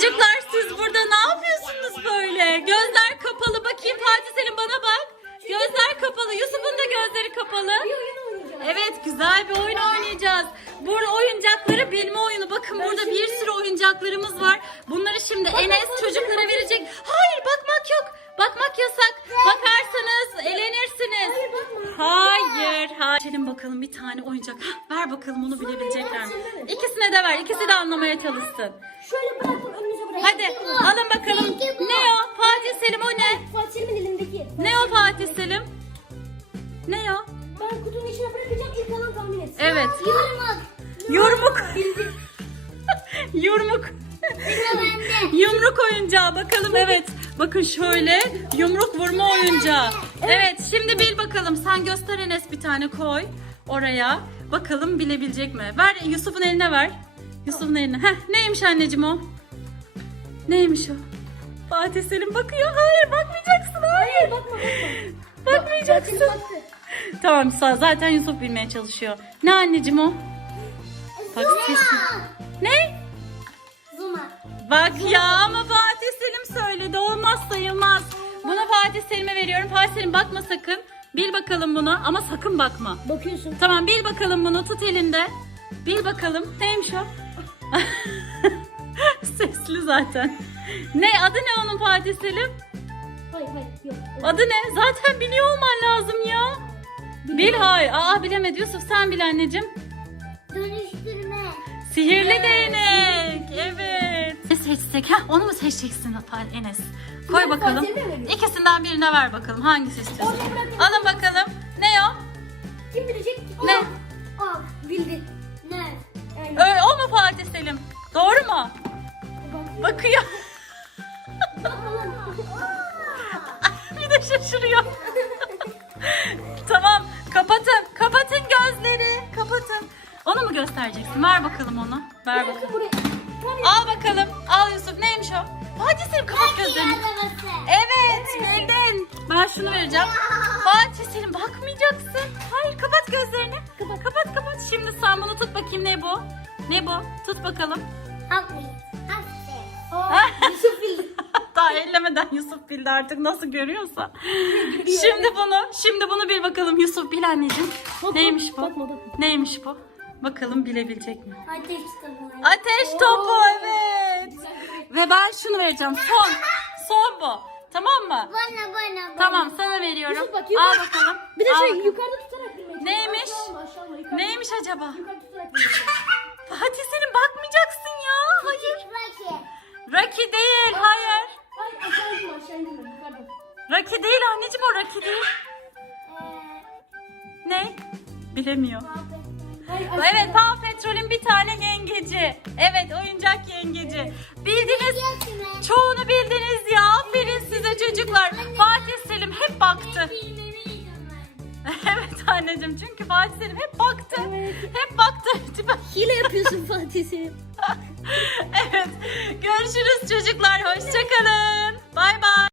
Çocuklar siz burada ne yapıyorsunuz böyle? Gözler kapalı. Bakayım Fatih Selim bana bak. Gözler kapalı. Yusuf'un da gözleri kapalı. Evet güzel bir oyun oynayacağız. Burada oyuncakları bilme oyunu. Bakın burada bir sürü oyuncaklarımız var. Bunları şimdi Enes çocuklara verecek. Hayır bakmak yok. Bakmak yasak. Bakarsanız elenirsiniz. Hayır. Hayır. Gelin bakalım bir tane oyuncak. Hah, ver bakalım onu bilebilecekler mi? De ver. İkisi de anlamaya çalışsın. Şöyle bıraktım önünüze bıraktım. Hadi alın bakalım. Ne o? Fatih Selim o ne? Fatih Selim'in elindeki. Ne o Fatih Selim? Ne o? Ben kutunun içine bırakacağım ilk alan tahmin etsin. Evet. Bildi. Yurmuk. bende. Yumruk oyuncağı bakalım evet. Bakın şöyle yumruk vurma oyuncağı. Evet şimdi bil bakalım. Sen göster Enes bir tane koy oraya. Bakalım bilebilecek mi? Ver Yusuf'un eline ver. Yusuf'un eline. Heh, neymiş anneciğim o? Neymiş o? Fatih Selim bakıyor. Hayır bakmayacaksın. Hayır. Bakma bakma. Bakmayacaksın. Baktı. Tamam sağ- zaten Yusuf bilmeye çalışıyor. Ne anneciğim o? Bak sesi. Ne? Zuma. Bak ya ama Fatih Selim söyledi. Olmaz sayılmaz. Bunu Fatih Selim'e veriyorum. Fatih Selim bakma sakın. Bil bakalım bunu ama sakın bakma. Bakıyorsun. Tamam bil bakalım bunu tut elinde. Bil bakalım. Neymiş o? Sesli zaten. Ne adı ne onun Fatih Selim? Hayır hayır yok. Adı ne? Zaten biliyor olman lazım ya. Bil hayır. Aa bilemedi. Yusuf sen bil anneciğim. Dönüştürme. Sihirli değnek. Evet. Ne seçsek? Heh, onu mu seçeceksin Enes? Koy Ben bakalım. Fatih'e mi vereyim? İkisinden birine ver bakalım. Hangisi istiyorsun? Bırakayım. Alın bakalım. Ne o? Kim bilecek? Ne? Aa bildi. Doğru mu? Bakıyor. bir de şaşırıyor. tamam. Kapatın. Kapatın gözleri. Kapatın. Onu mu göstereceksin? Ver bakalım onu. Ver bakalım. Al bakalım. Al Yusuf. Neymiş o? Fatih Selim kapat gözlerini. Evet bildin. Ben şunu vereceğim. Fatih Selim bakmayacaksın. Hayır kapat gözlerini. Kapat kapat kapat. Şimdi sen bunu tut bakayım ne bu? Ne bu? Tut bakalım. Yusuf bildi. Daha ellemeden Yusuf bildi artık nasıl görüyorsa. Şimdi bunu, şimdi bunu bil bakalım Yusuf bil anneciğim. Neymiş bu? Neymiş bu? Bakalım bilebilecek mi? Ateş tabu. Ateş topu evet. Ve ben şunu vereceğim. Son. Son bu. Tamam mı? Bana bana Tamam sana veriyorum. Yusuf bak, Al yukarı- bakalım. Bir de Al şey bakalım. yukarıda tutarak. Neymiş? Aşağı olma, aşağı olma, yukarı- Neymiş acaba? Yukarı tutarak. Fatih senin bakmayacaksın ya. Hayır. Rocky değil. Hayır. Hayır aşağı inme aşağı inme yukarıda. Rocky değil anneciğim o Rocky değil. Ne? Bilemiyor. Hayır Evet Paw Patrol'ün bir tane yengeci. Evet oyuncak yengeci. Bildiniz. Çoğunu bildiniz ya. Aferin size çocuklar. Fatih Evet anneciğim çünkü Fatih Selim hep baktı. Hep baktı. Hile yapıyorsun Fatih Selim. evet. Görüşürüz çocuklar. Hoşçakalın. Bay bay.